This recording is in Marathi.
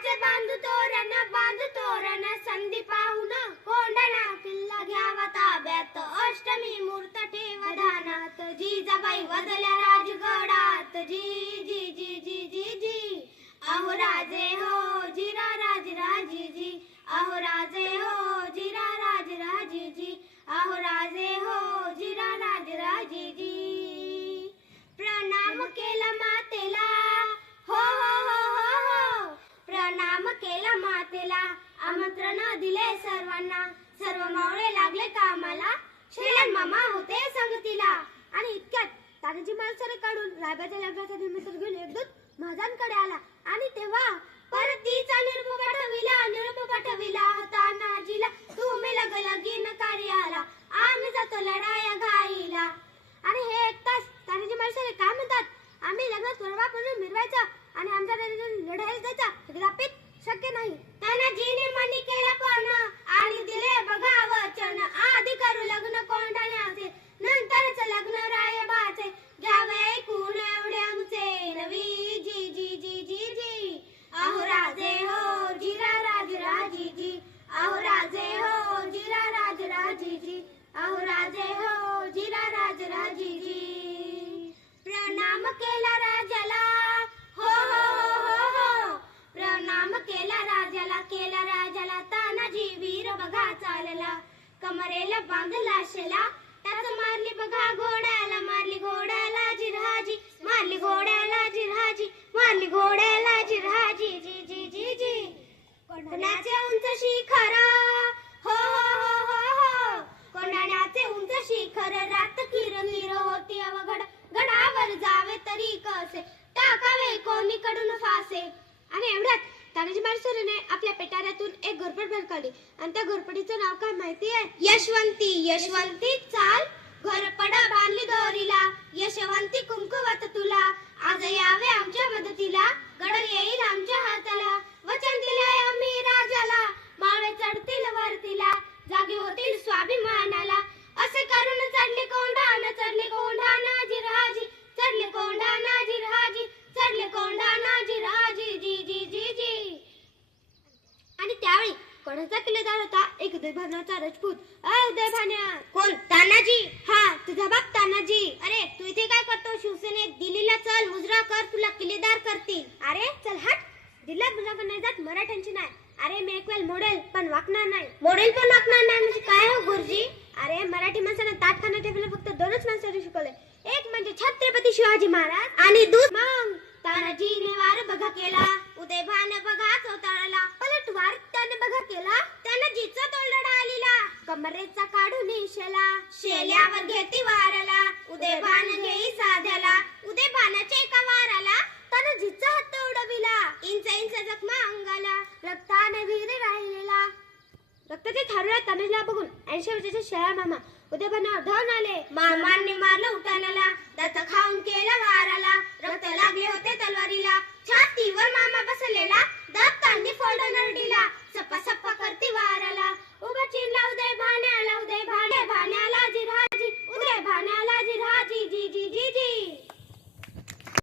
बांधू तोरण संधी पाहून कोंढाणा किल्ला घ्यावा ताब्यात अष्टमी मूर्त ठेवा ध्यानात जिजाबाई वदल्या राजगडात जी जी जी जी जी जी अहो राजे हो जिरा राज राजी जी अहो राजे हो जिरा राज राजी जी अहो राजे हो जिरा राज राजी जी प्रणाम केला मातेला हो हो हो हो हो प्रणाम केला मातेला आमंत्रण दिले सर्वांना सर्व मावळे लागले कामाला शेलन मामा होते संगतीला आणि इतक्यात तानाजी मालसरे काढून रायबाच्या लग्नाचा निमित्त घेऊन एक दूत महाजांकडे आला आणि तेव्हा परतीचा निरप पाठविला तानाजीला तुम्ही लगीन कार्याला आम्ही जातो लढाया घाईला आणि हे ऐकताच तानाजी मालसरे काय म्हणतात आम्ही लग्नात पूर्वापासून मिरवायचा आणि आमच्या लढायला जायचा कदापित शक्य नाही तानाजीने मान्य केला पण आणि दिले बघा वचन आधी करू लग्न कोंढाण्याचे नंतरच लग्न रायबाचे घ्यावे ऐकून एवढे आमचे नवी जी जी जी जी जी अहो राजे हो जिरा राज राजी जी अहो राजे हो जिरा राज राजी जी अहो राजे हो जिरा राज राजी जी प्रणाम केला राजाला हो हो हो हो हो प्रणाम केला राजाला तानाजी वीर बघा चालला कमरेला बांधला शेला त्याच मारली बघा घोड्याला जिरहाजी मारली घोड्याला जिरहाजी जी जी जी जी कोंढाण्याचे उंच शिखर हो हो हो हो हो कोंढाण्याचे उंच शिखर रात किर होती अवघड गडावर जावे तरी कसे टाकावे कोणीकडून फासे आणि एवढ्यात तानाजी मालसरेने आपल्या पेटाऱ्यातून एक घोरपड बाहेर काढली आणि त्या घोरपडीचं नाव काय माहिती आहे यशवंती चाल घोरपडा बांधली दोरीला यशवंती कुंकुवात तुला आज यावे आमच्या मदतीला गडर येईल आमच्या हाताला वचन दिले आम्ही राजाला मावे चढतील वरतीला जागी होतील स्वाभिमानाला असे करून चढले कोंढाणा जिरहाजी चढले कोंढाणा जिरहाजी जी जी जी जी आणि त्यावेळी कोणाचा किल्लेदार होता एक उदयभानाचा राजपूत उदयभान्या कोण तानाजी हा तुझा बाप तानाजी अरे तू इथे काय करतो शिवसेनेत दिल्लीला चल मुजरा कर तुला किल्लेदार करतील अरे चल हट दिल्लीला मुजरा पण नाही जात मराठ्यांची नाही अरे मी एक वेळ मोडेल पण वाकणार नाही म्हणजे काय हो गुरुजी अरे मराठी माणसाने ताटखाना ठेवले फक्त दोनच माणसांनी शिकवले एक म्हणजे छत्रपती शिवाजी महाराज आणि मग तानाजीने वार बघा केला उदयभान बघा चौताळला पलटवार त्याने बघा केला तानाजीचा तोलडा आलीला कमरेचा काढून शेल्यावर घेती वाराला उदयभान घेई साध्याला उदयभानाच्या एका वाराला तानाजीचा हात उडविला इंच जखमा अंगाला रक्ताने विहीर राहिलेला रक्ताचे थारोळ्या तानाजीला बघून 80 वर्षाचे शेळा मामा उदयभानावर धावून आले मामांनी मारलं उठाणाला दात खाऊन केला वाराला रक्त